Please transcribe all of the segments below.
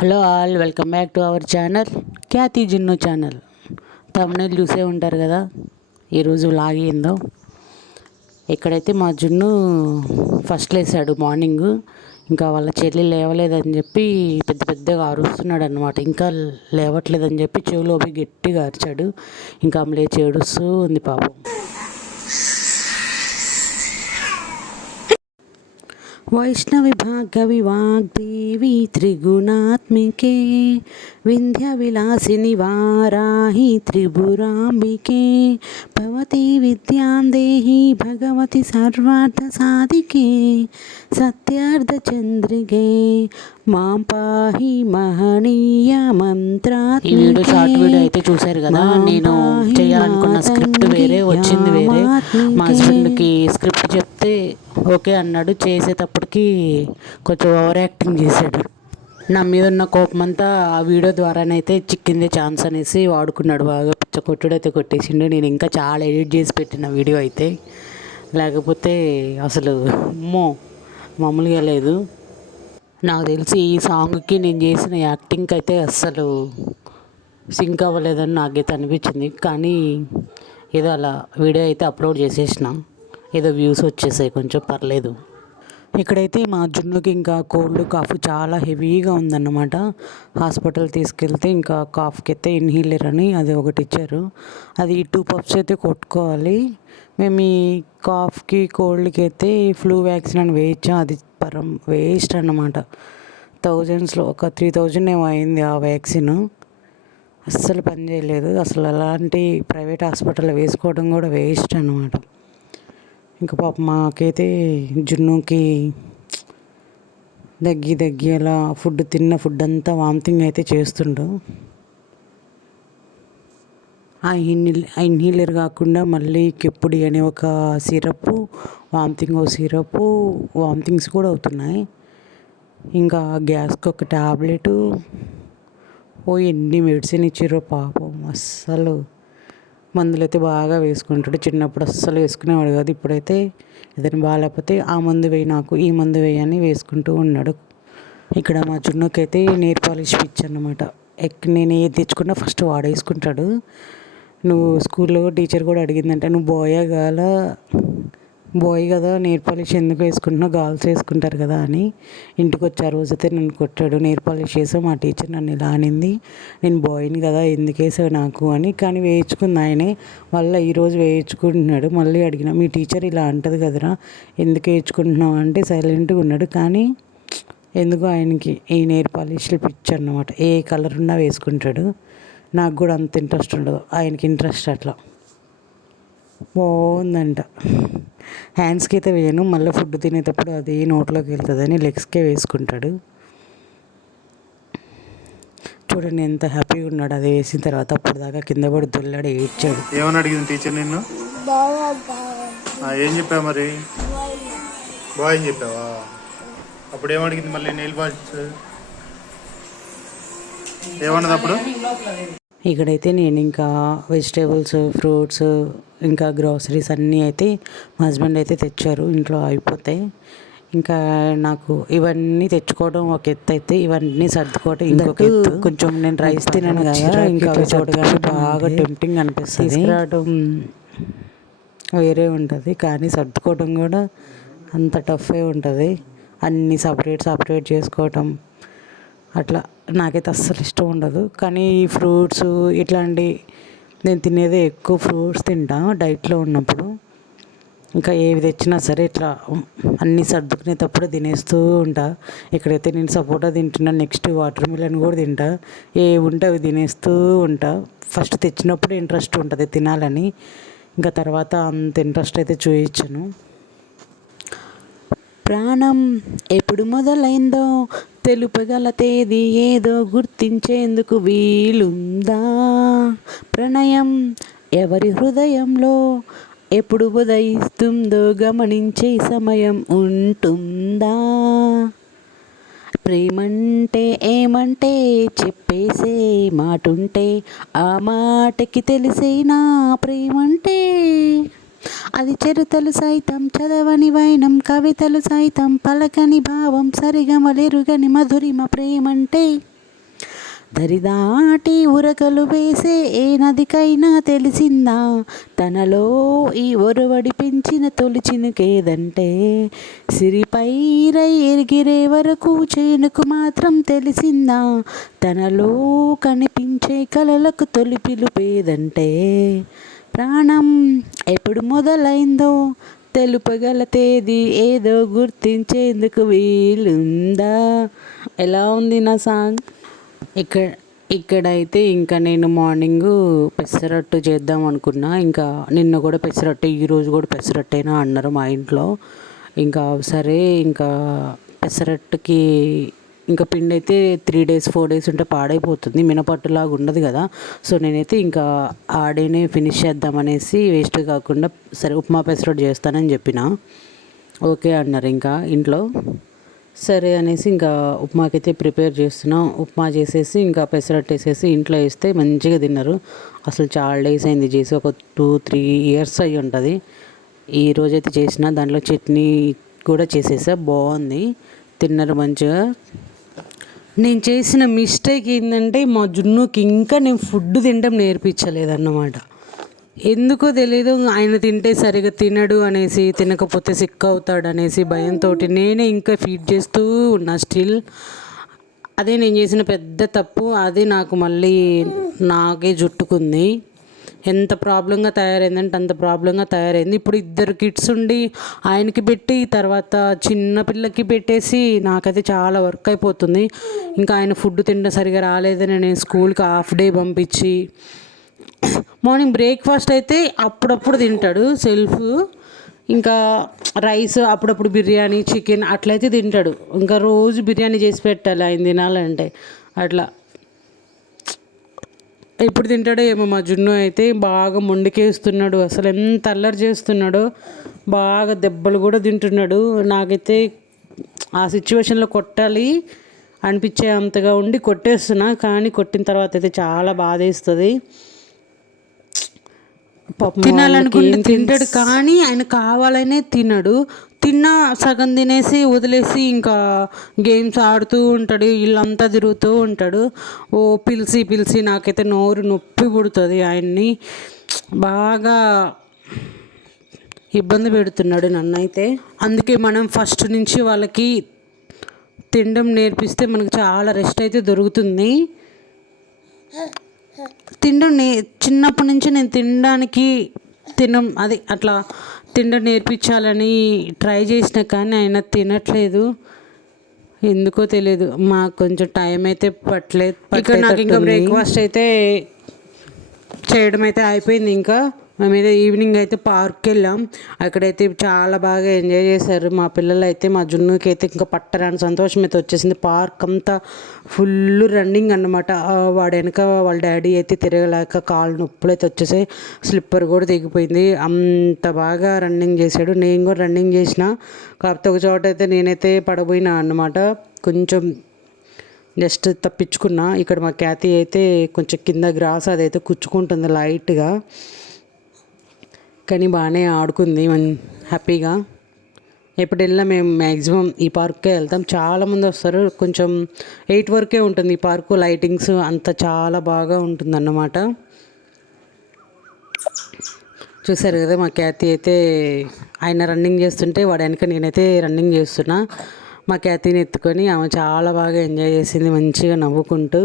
Hello all, welcome back to our channel Khyathi Junnu channel. తమ్ముళ్ళు చూసే ఉంటారు కదా ఈరోజు వ్లాగ్ ఏందో. ఇక్కడైతే మా జున్ను ఫస్ట్ లేసాడు మార్నింగ్. ఇంకా వాళ్ళ చెల్లి లేవలేదని చెప్పి పెద్ద పెద్దగా అరుస్తున్నాడు అనమాట. ఇంకా లేవట్లేదని చెప్పి చెవిలో పోయి గట్టిగా అరిచాడు. ఇంకా ఆమె లేచి ఏడుస్తూ ఉంది పాపం. వైష్ణవి భాగవి వాగ్దేవి త్రిగుణాత్మికే వింధ్య విలాసిని వారాహి త్రిపురాంబికే భవతి విద్యాం దేహి భగవతి సర్వార్థ సాధికే సత్యార్థ చంద్రికే మాం పాహి మహనీయ మంత్రాత్మికే. ఈ వీడియో షార్ట్ వీడియో అయితే చూశారు కదా. నేను చేయాలనుకున్న స్క్రిప్ట్ వేరే వచ్చింది వేరే. మా హస్బెండ్కి స్క్రిప్ట్ చెప్తే ఓకే అన్నాడు. చేసేటప్పటికి కొంచెం ఓవర్ యాక్టింగ్ చేశాడు. నా మీద ఉన్న కోపం అంతా ఆ వీడియో ద్వారానైతే చిక్కిందే ఛాన్స్ అనేసి వాడుకున్నాడు. బాగా పిచ్చ కొట్టుడైతే కొట్టేసిండు. నేను ఇంకా చాలా ఎడిట్ చేసి పెట్టిన వీడియో అయితే, లేకపోతే అసలు మామూలుగా లేదు. నాకు తెలిసి ఈ సాంగ్కి నేను చేసిన యాక్టింగ్కి అయితే అస్సలు సింక్ అవ్వలేదని నాకైతే అనిపించింది. కానీ ఏదో అలా వీడియో అయితే అప్లోడ్ చేసేసిన, ఏదో వ్యూస్ వచ్చేసాయి, కొంచెం పర్లేదు. ఇక్కడైతే మా జున్నుకి ఇంకా కోల్డ్ కాఫ్ చాలా హెవీగా ఉందన్నమాట. హాస్పిటల్ తీసుకెళ్తే ఇంకా కాఫ్కి అయితే ఇన్హీలర్ అని అది ఒకటి ఇచ్చారు. అది 2 పఫ్స్ అయితే కొట్టుకోవాలి. మేము ఈ కాఫ్కి కోల్డ్కి అయితే ఫ్లూ వ్యాక్సిన్ అని వేయించాం. అది వేస్ట్ అన్నమాట. థౌజండ్స్లో ఒక 3000 ఏమో అయింది ఆ వ్యాక్సిన్. అస్సలు పని చేయలేదు. అసలు అలాంటి ప్రైవేట్ హాస్పిటల్లో వేసుకోవడం కూడా వేస్ట్ అన్నమాట. ఇంకా పాప మాకైతే జున్నుకి దగ్గి అలా తిన్న ఫుడ్ అంతా వామిటింగ్ అయితే చేస్తుండు. ఆ ఇన్హీలర్ కాకుండా మళ్ళీ కెప్పుడి అనే ఒక సిరప్, వామిటింగ్స్ కూడా అవుతున్నాయి. ఇంకా గ్యాస్కి ఒక ట్యాబ్లెటు, ఎన్ని మెడిసిన్ ఇచ్చారో పాపం. అస్సలు మందులు అయితే బాగా వేసుకుంటాడు. చిన్నప్పుడు అస్సలు వేసుకునేవాడు కాదు. ఇప్పుడైతే ఏదైనా బాగాలేకపోతే ఆ మందు వేయి, నాకు ఈ మందు వేయి అని వేసుకుంటూ ఉన్నాడు. ఇక్కడ మా జున్నుకి అయితే నెయిల్ పాలిష్ పిచ్చి అన్నమాట. నేను ఏది తెచ్చుకున్నా ఫస్ట్ వాడేసుకుంటాడు. నువ్వు స్కూల్లో టీచర్ కూడా అడిగిందంటే, నువ్వు బాయ్ కదా నెయిల్ పాలిష్ ఎందుకు వేసుకుంటున్నావు, గర్ల్స్ వేసుకుంటారు కదా అని. ఇంటికి వచ్చి ఆ రోజైతే నన్ను కొట్టాడు. నెయిల్ పాలిష్ వేసావు, మా టీచర్ నన్ను ఇలా అనింది, నేను బాయ్ని కదా ఎందుకు వేసావు నాకు అని. కానీ వేయించుకుంది ఆయనే. మళ్ళీ ఈరోజు వేయించుకుంటున్నాడు. మళ్ళీ అడిగిన, మీ టీచర్ ఇలా అంటది కదరా ఎందుకు వేయించుకుంటున్నావు అంటే సైలెంట్గా ఉన్నాడు. కానీ ఎందుకు ఆయనకి ఈ నెయిల్ పాలిష్లు పిచ్చి అన్నమాట. ఏ కలర్ ఉన్నా వేసుకుంటాడు. నాకు కూడా అంత ఇంట్రెస్ట్ ఉండదు, ఆయనకి ఇంట్రెస్ట్ అట్లా. బాగుందంట. హ్యాండ్స్కి అయితే వేయను, మళ్ళీ ఫుడ్ తినేటప్పుడు అది నోట్లోకి వెళ్తుందని లెగ్స్కే వేసుకుంటాడు. చూడండి ఎంత హ్యాపీగా ఉన్నాడు అది వేసిన తర్వాత. అప్పుడు దాకా కింద పడి దొల్లాడు, ఏడ్చాడు. ఏమని అడిగింది టీచర్ నిన్ను? ఏం చెప్పావు మరి? బాయ్ అని చెప్పావా? అప్పుడు ఏమడిగింది మళ్ళీ నెయిల్ పాలిష్ ఏమన్నది అప్పుడు? ఇక్కడైతే నేను ఇంకా వెజిటేబుల్స్, ఫ్రూట్స్, ఇంకా గ్రోసరీస్ అన్నీ అయితే మా హస్బెండ్ అయితే తెచ్చారు. ఇంట్లో అయిపోతాయి. ఇంకా నాకు ఇవన్నీ తెచ్చుకోవడం ఒక ఎత్తు అయితే, ఇవన్నీ సర్దుకోవడం ఇంకొక ఎత్తు. కొంచెం నేను రైస్ తినను కదా, ఇంకా చూడగానే బాగా టెంప్టింగ్ అనిపిస్తుంది. తీసుకురావడం వేరే ఉంటుంది, కానీ సర్దుకోవడం కూడా అంత టఫే ఉంటుంది. అన్నీ సపరేట్ చేసుకోవటం అట్లా నాకైతే అస్సలు ఇష్టం ఉండదు. కానీ ఈ ఫ్రూట్స్ ఇట్లాంటి నేను తినేదే ఎక్కువ ఫ్రూట్స్ తింటా డైట్లో ఉన్నప్పుడు. ఇంకా ఏవి తెచ్చినా సరే ఇట్లా అన్నీ సర్దుకునేటప్పుడు తినేస్తూ ఉంటా. ఇక్కడైతే నేను సపోటా తింటున్నా, నెక్స్ట్ వాటర్ మిలన్ కూడా తింటా. ఏవి ఉంటే అవి తినేస్తూ ఉంటా. ఫస్ట్ తెచ్చినప్పుడు ఇంట్రెస్ట్ ఉంటుంది తినాలని, ఇంకా తర్వాత అంత ఇంట్రెస్ట్ అయితే చూపించను. ప్రాణం ఎప్పుడు మొదలైందో తెలుపగల తేదీ ఏదో గుర్తించేందుకు వీలుందా? ప్రణయం ఎవరి హృదయంలో ఎప్పుడు ఉదయిస్తుందో గమనించే సమయం ఉంటుందా? ప్రేమంటే ఏమంటే చెప్పేసే మాటుంటే ఆ మాటకి తెలిసేనా ప్రేమంటే. అది చరితలు సైతం చదవని వైనం, కవితలు సైతం పలకని భావం, సరిగమలెరుగని మధురిమ ప్రేమంటే. దరిదాటి ఉరకలు వేసే ఏ నదికైనా తెలిసిందా తనలో ఈ ఒరవడి పెంచిన తొలి చినుకేదంటే సిరిపైరై ఎగిరే వరకు చేనుకు మాత్రం తెలిసిందా తనలో కనిపించే కలలకు తొలి పిలుపేదంటే ప్రాణం ఎప్పుడు మొదలైందో తెలుపగల తేదీ ఏదో గుర్తించేందుకు వీలుందా. ఎలా ఉంది నా సాంగ్? ఇక్కడైతే ఇంకా నేను మార్నింగ్ పెసరట్టు చేద్దాం అనుకున్నా. ఇంకా నిన్న కూడా పెసరట్టు, ఈరోజు కూడా పెసరట్టేనా అన్నారు మా ఇంట్లో. ఇంకా సరే ఇంకా పెసరట్టుకి ఇంకా పిండి అయితే 3 days 4 days ఉంటే పాడైపోతుంది, మినపట్టులాగా ఉండదు కదా. సో నేనైతే ఇంకా ఆడేనే ఫినిష్ చేద్దామనేసి వేస్ట్ కాకుండా సరే ఉప్మా పెసరట్టు చేస్తానని చెప్పిన. ఓకే అన్నారు ఇంకా ఇంట్లో. సరే అనేసి ఇంకా ఉప్మాకైతే ప్రిపేర్ చేస్తున్నాం. ఉప్మా చేసేసి ఇంకా పెసరట్టు వేసేసి ఇంట్లో వేస్తే మంచిగా తిన్నారు. అసలు చాలా డేస్ అయింది చేసి, ఒక 2-3 years అయ్యి ఉంటుంది. ఈరోజైతే చేసిన దాంట్లో చట్నీ కూడా చేసేసా, బాగుంది, తిన్నారు మంచిగా. నేను చేసిన మిస్టేక్ ఏంటంటే మా జున్నుకి ఇంకా నేను ఫుడ్ తినడం నేర్పించలేదన్నమాట. ఎందుకో తెలీదు, ఆయన తింటే సరిగా తినడు అనేసి, తినకపోతే సిక్ అవుతాడు అనేసి భయంతో నేనే ఇంకా ఫీడ్ చేస్తూ ఉన్నా స్టిల్. అదే నేను చేసిన పెద్ద తప్పు. అది నాకు మళ్ళీ నాకే జుట్టుకుంది. ఎంత ప్రాబ్లంగా తయారైందంటే అంత ప్రాబ్లంగా తయారైంది. ఇప్పుడు 2 kids ఉండి ఆయనకి పెట్టి తర్వాత చిన్న పిల్లకి పెట్టేసి నాకైతే చాలా వర్క్ అయిపోతుంది. ఇంకా ఆయన ఫుడ్ తినడం సరిగా రాలేదని నేను స్కూల్కి హాఫ్ డే పంపించి, మార్నింగ్ బ్రేక్ఫాస్ట్ అయితే అప్పుడప్పుడు తింటాడు సెల్ఫ్, ఇంకా రైస్ అప్పుడప్పుడు బిర్యానీ చికెన్ అట్లయితే తింటాడు. ఇంకా రోజు బిర్యానీ చేసి పెట్టాలి ఆయన తినాలంటే. అట్లా ఎప్పుడు తింటాడో ఏమో. మా జున్ను అయితే బాగా మొండికేస్తున్నాడు, అసలు ఎంత అల్లరి చేస్తున్నాడో. బాగా దెబ్బలు కూడా తింటున్నాడు. నాకైతే ఆ సిచ్యువేషన్లో కొట్టాలి అనిపించే అంతగా ఉండి కొట్టేస్తున్నా, కానీ కొట్టిన తర్వాత అయితే చాలా బాధేస్తుంది. తినాలనుకుంటే తింటాడు, కానీ ఆయన కావాలనే తినడు. తిన్నా సగం తినేసి వదిలేసి ఇంకా గేమ్స్ ఆడుతూ ఉంటాడు, ఇల్లంతా తిరుగుతూ ఉంటాడు. ఓ పిలిచి నాకైతే నోరు నొప్పి పుడుతుంది. ఆయన్ని బాగా ఇబ్బంది పెడుతున్నాడు నన్నైతే. అందుకే మనం ఫస్ట్ నుంచి వాళ్ళకి తినడం నేర్పిస్తే మనకు చాలా రెస్ట్ అయితే దొరుకుతుంది. చిన్నప్పటి నుంచి నేను తినడానికి అట్లా తినడం నేర్పించాలని ట్రై చేసిన, కానీ ఆయన తినట్లేదు, ఎందుకో తెలియదు. మాకు కొంచెం టైం అయితే పట్టలేదు. ఇక్కడ నాకు ఇంకా బ్రేక్ఫాస్ట్ అయితే చేయడం అయితే అయిపోయింది. ఇంకా మేమైతే ఈవినింగ్ అయితే పార్క్కి వెళ్ళాం. అక్కడైతే చాలా బాగా ఎంజాయ్ చేశారు మా పిల్లలు అయితే. మా జున్నుకి అయితే ఇంకా పట్టరాని సంతోషం అయితే వచ్చేసింది. పార్క్ అంతా ఫుల్ రన్నింగ్ అన్నమాట. వాడు వెనక వాళ్ళ డాడీ అయితే తిరగలేక కాళ్ళు నొప్పులు అయితే వచ్చేసాయి, స్లిప్పర్ కూడా దిగిపోయింది. అంత బాగా రన్నింగ్ చేశాడు. నేను కూడా రన్నింగ్ చేసిన, కాకపోతే ఒక చోట అయితే నేనైతే పడబోయినా అన్నమాట. కొంచెం జస్ట్ తప్పించుకున్నా. ఇక్కడ మా క్యాతి అయితే కొంచెం కింద గ్రాస్ అదైతే కుచ్చుకుంటుంది లైట్గా, కానీ బాగానే ఆడుకుంది హ్యాపీగా. ఎప్పుడు వెళ్ళినా మేము మ్యాక్సిమం ఈ పార్క్కే వెళ్తాం. చాలామంది వస్తారు. కొంచెం 8 వరకే ఉంటుంది ఈ పార్కు. లైటింగ్స్ అంతా చాలా బాగా ఉంటుందన్నమాట. చూసారు కదా మా క్యాతి అయితే ఆయన రన్నింగ్ చేస్తుంటే వాడు వెనక నేనైతే రన్నింగ్ చేస్తున్నా. మా క్యాతిని ఎత్తుకొని ఆమె చాలా బాగా ఎంజాయ్ చేసింది మంచిగా నవ్వుకుంటూ.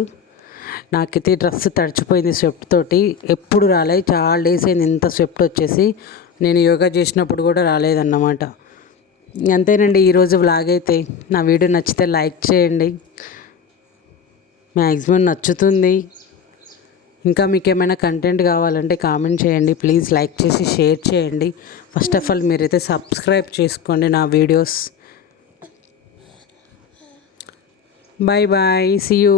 నాకైతే డ్రెస్ తడిచిపోయింది స్వెప్ట్ తోటి. ఎప్పుడు రాలేదు, చాలా డేస్ అయింది ఇంత స్వెప్ట్ వచ్చేసి. నేను యోగా చేసినప్పుడు కూడా రాలేదన్నమాట. అంతేనండి ఈరోజు వ్లాగ్ అయితే. నా వీడియో నచ్చితే లైక్ చేయండి, మ్యాక్సిమం నచ్చుతుంది. ఇంకా మీకు ఏమైనా కంటెంట్ కావాలంటే కామెంట్ చేయండి, ప్లీజ్ లైక్ చేసి షేర్ చేయండి. ఫస్ట్ ఆఫ్ ఆల్ మీరైతే సబ్స్క్రైబ్ చేసుకోండి నా videos. Bye bye, see you.